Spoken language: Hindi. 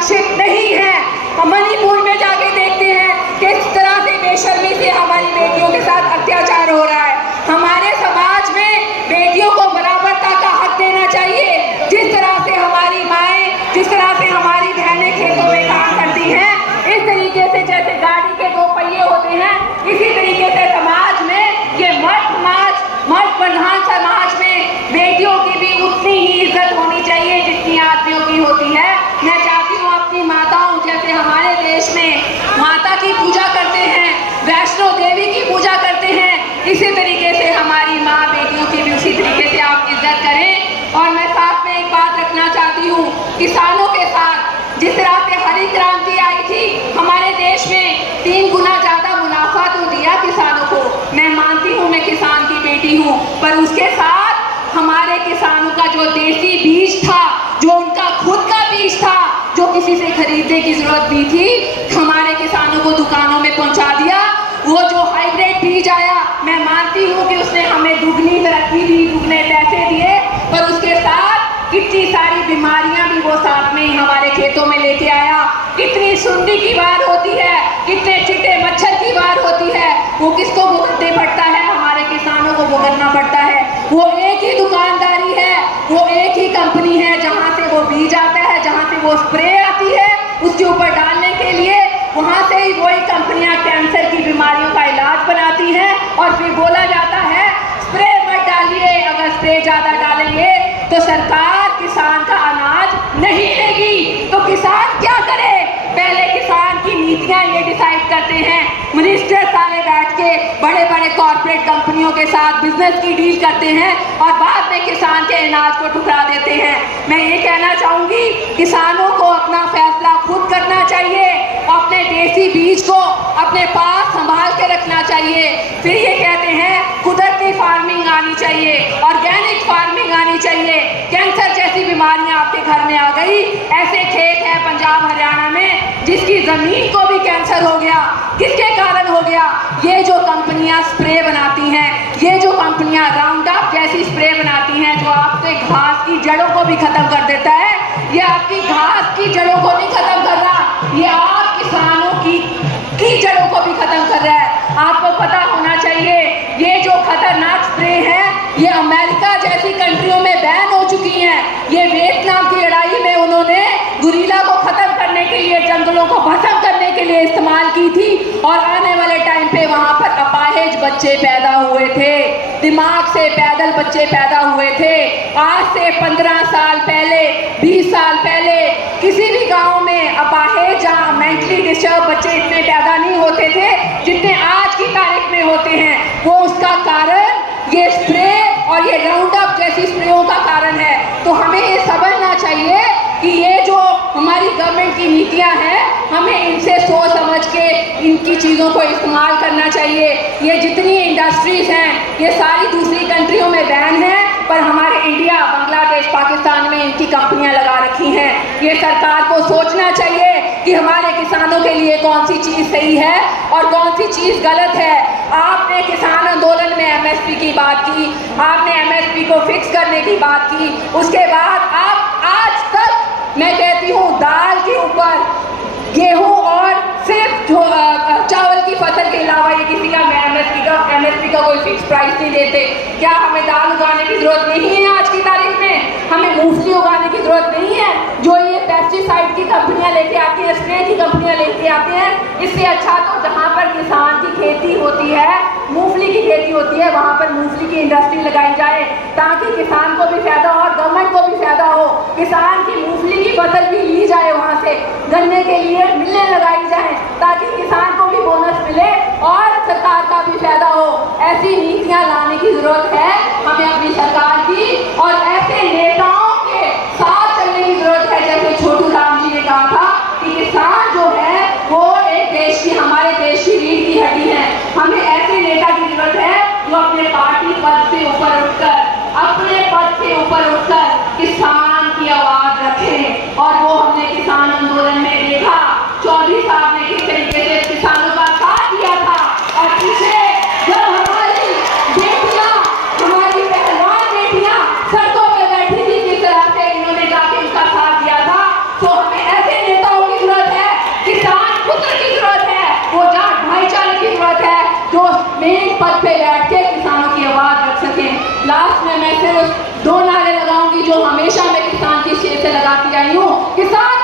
सुरक्षित नहीं है। मणिपुर में जाके देखते हैं किस तरह से बेशर्मी से हमारी बेटियों के साथ अत्याचार हो रहा है। हमारे समाज में बेटियों को बराबरता का हक देना चाहिए। जिस तरह से हमारी माएँ, जिस तरह से हमारी बहनें खेतों में काम करती हैं, इस तरीके से जैसे गाड़ी के दो पहिए होते हैं, इसी तरीके से समाज में ये मर्द प्रधान समाज में बेटियों की भी उतनी ही इज्जत होनी चाहिए जितनी आदमियों की होती है। मैं चाहती हूँ अपनी माताओं, जैसे हमारे देश में माता की पूजा करते हैं, वैष्णो देवी की पूजा करते हैं, इसी तरीके से हमारी माँ बेटियों की भी उसी तरीके से आप इज्जत करें। और मैं साथ में एक बात रखना चाहती हूँ, किसानों के साथ जिस तरह से हरित क्रांति आई थी हमारे देश में 3 गुना ज्यादा मुनाफा तो दिया किसानों को। मैं मानती हूँ मैं किसान की बेटी हूँ, पर उसके साथ हमारे किसानों का जो देसी बीज था, जो उनका खुद का बीज था, जो किसी से खरीदने की जरूरत नहीं थी, हमारे किसानों को दुकानों में पहुंचा दिया। वो जो हाइब्रिड बीज आया, मैं मानती हूँ कि उसने हमें दुगनी तरक्की दी, दुगने पैसे दिए, पर उसके साथ कितनी सारी बीमारियां भी वो साथ में ही हमारे खेतों में लेके आया। कितनी सुंडी की वार होती है, कितने चिट्टे मच्छर की वार होती है, वो किसको भुगतने पड़ता है? हमारे किसानों को भुगतना पड़ता है। वो एक ही दुकानदारी है, वो एक ही कंपनी है जहाँ से वो बीज आता है, जहाँ से वो स्प्रे आती है उसके ऊपर डालने के लिए, वहाँ से ही वही कंपनियां कैंसर की बीमारियों का इलाज बनाती हैं। और फिर बोला जाता है स्प्रे मत डालिए, अगर स्प्रे ज्यादा डालेंगे तो सरकार किसान का अनाज नहीं देगी। तो किसान क्या करे? पहले किसान की नीतियां ये डिसाइड करते हैं, मिनिस्टर सारे बैठ के बड़े बड़े कॉर्पोरेट कंपनियों के साथ बिजनेस की डील करते हैं और बाद में किसान के अनाज को ठुकरा देते हैं। मैं ये कहना चाहूंगी, किसानों को अपना फैसला खुद करना चाहिए, अपने देसी बीज को अपने पास संभाल के रखना चाहिए। फिर ये कहते हैं कुदरती फार्मिंग आनी चाहिए, ऑर्गेनिक फार्मिंग आनी चाहिए। कैंसर जैसी बीमारियां आपके घर में आ गई। ऐसे खेत हैं पंजाब हरियाणा में जिसकी जमीन को भी कैंसर हो गया। किसके कारण हो गया? ये जो कंपनियां स्प्रे बनाती हैं, ये जो कंपनियां राउंड अप जैसी स्प्रे बनाती हैं जो आपके घास की जड़ों को भी खत्म कर देता है, ये आपकी घास की जड़ों को नहीं खत्म कर रहा, ये आप किसानों की जड़ों को भी खत्म कर रहा है। आपको पता होना चाहिए ये जो खतरनाक स्प्रे है ये अमेरिका जैसी कंट्रियों में बैन हो चुकी हैं। ये वियतनाम की लड़ाई में उन्होंने गुरीला को खत्म करने के लिए, जंगलों को भस्म करने के लिए इस्तेमाल की थी और आने वाले टाइम पे वहां पर अपाहिज बच्चे पैदा हुए थे, दिमाग से पैदल बच्चे पैदा हुए थे। आज से 15 साल पहले, 20 साल पहले किसी भी गांव में अपाहिज या मेंटली डिस्टर्ब बच्चे इतने पैदा नहीं होते थे जितने आज की तारीख में होते हैं। वो उसका कारण ये स्प्रे और ये राउंड अप जैसी स्प्रेयों का कारण है। तो हमें ये समझना चाहिए कि ये जो हमारी गवर्नमेंट की नीतियां हैं, हमें इनसे सोच समझ के इनकी चीज़ों को इस्तेमाल करना चाहिए। ये जितनी इंडस्ट्रीज हैं ये सारी दूसरी कंट्रियों में बैन हैं, पर हमारे इंडिया, बांग्लादेश, पाकिस्तान में इनकी कंपनियां लगा रखी हैं। ये सरकार को सोचना चाहिए कि हमारे किसानों के लिए कौन सी चीज़ सही है और कौन सी चीज़ गलत है। आपने किसान आंदोलन में एमएसपी की बात की, आपने एमएसपी को फिक्स करने की बात की, उसके बाद आप आज तक, मैं कहती हूँ, दाल के ऊपर, गेहूं और सिर्फ चावल की फसल के अलावा ये किसी का एमएसपी का कोई फिक्स प्राइस नहीं देते। क्या हमें दाल उगाने की जरूरत नहीं है? आज की तारीख में हमें मूंगफली उगाने की जरूरत नहीं है जो ये पेस्टिसाइड की कंपनियां लेके आती हैं, स्प्रे की कंपनियां लेके आती हैं। इससे अच्छा तो जहाँ पर किसान की खेती होती है, मूंगफली की खेती होती है, वहाँ पर मूंगफली की इंडस्ट्री लगाई जाए ताकि किसान को भी फायदा हो और गवर्नमेंट को भी फायदा हो। किसान की मूंगफली की फसल भी ली जाए, वहाँ से गन्ने के लिए मिलें लगाई जाए ताकि किसान को भी बोनस मिले और सरकार का भी फायदा हो। ऐसी नीतियां लाने की जरूरत है हमें अपनी सरकार की, और ऐसे नेताओं के साथ चलने की जरूरत है। जैसे छोटू राम जी ने कहा था कि किसान जो है वो एक देश की, हमारे देश की रीढ़ की हड्डी है। हमें ऐसे नेता की जरूरत है जो अपने पार्टी पद से ऊपर उठकर, अपने पद से ऊपर उठकर किसान की आवाज रखें। और वो हमने किसान आंदोलन में देखा, चौधरी साहब ने किस तरीके से किसानों का साथ दिया था। और पीछे जब हमारी बेटियां, हमारी पहलवान बेटियां सड़कों पद पे बैठ के किसानों की आवाज़ रख सकें। लास्ट में मैं सिर्फ 2 नारे लगाऊंगी जो हमेशा मैं किसान की शेर से लगाती आई हूँ। किसान